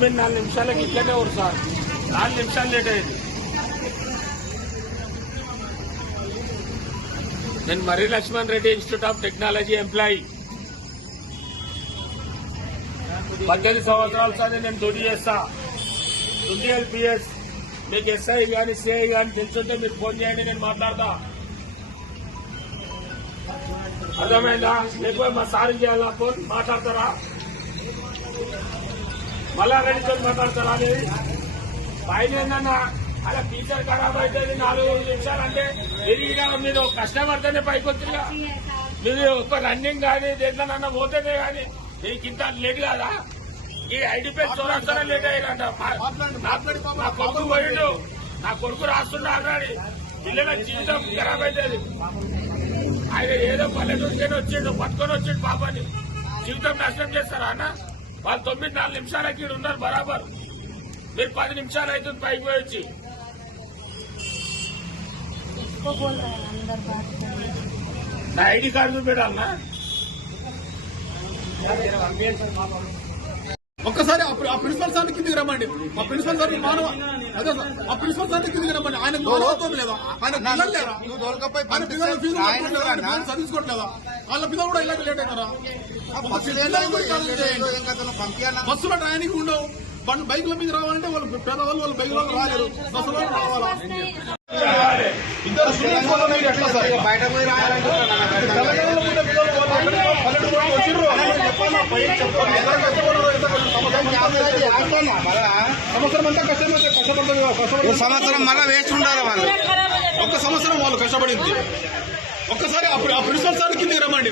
తొమ్మిది నాలుగు నిమిషాలకి ఇట్లనే ఊరు సార్. నాలుగు నిమిషాలు లేట్ అయింది నేను Marri Laxman Reddy institute of technology employee. పద్దెనిమిది సంవత్సరాల సార్ నేను డ్యూటీ చేస్తా. డ్యూటీ ఎల్పిఎస్ మీకు ఎస్ఐ కానీ సిఐ కానీ తెలుసుంటే మీరు ఫోన్ చేయండి నేను మాట్లాడతా. అర్థమైందా? లేకపోతే మా సార్ చేయాలా ఫోన్? మాట్లాడతారా? మళ్ళా రెడీతో మాట్లాడతారా అనేది పైన ఏందన్నా? అలా టీచర్ ఖరాబ్ అవుతుంది నాలుగు నిమిషాలు అంటే ఎదిగినా మీరు కష్టపడితేనే పైకి వచ్చిందిగా మీరు ఒక రన్నింగ్ కానీ దేంట్లోనన్నా పోతేనే కానీ మీకు ఇంత లేట్ కాదా? ఈ ఐడి పేరు చూడాల్సిన లేట్ అయ్యారంట? నా కొడుకు పోయిండు. నా కొడుకు రాస్తుండే ఆల్రెడీ పిల్లల జీవితం ఖరాబ్ అవుతుంది ఆయన ఏదో పల్లెటూరుకైనా వచ్చిండు పట్టుకొని వచ్చిండు పాపని. జీవితం నాశనం చేస్తారా అన్న? వాళ్ళు తొమ్మిది నాలుగు నిమిషాలకి ఉన్నారు బరాబర్. మీరు పది నిమిషాలు అవుతుంది పైకి పోయొచ్చి. నా ఐడి కార్డు చూపెట్టాలనా? ఒక్కసారి ఆ ప్రిన్సిపల్ సార్ కిందికి రమ్మండి. ఆ ప్రిన్సిపల్ సార్ మానవ అదే ఆ ప్రిన్సిపల్ సార్ కిందికి రమ్మండి. ఆయన మానవత్వం లేదా ఆయన పిల్లలు లేదా ఫీజు చదివించుకోవట్లేదా వాళ్ళ పిల్లలు కూడా ఇలాగ లేట్ అవుతారా. బస్సులో టయానికి ఉండవు. బండి బైకుల మీద రావాలంటే వాళ్ళు పేదవాళ్ళు వాళ్ళు బైకులో రాలేరు. బస్సులో రావాలా? వాళ్ళు. సంవత్సరం అంతా కష్టపడి కష్టపడ్డది కష్టపడి సంవత్సరం మళ్ళా వాళ్ళు ఒక్క సంవత్సరం వాళ్ళు కష్టపడింది. ఒక్కసారి ఆ ప్రిన్సిపల్ సార్ కింద రమ్మండి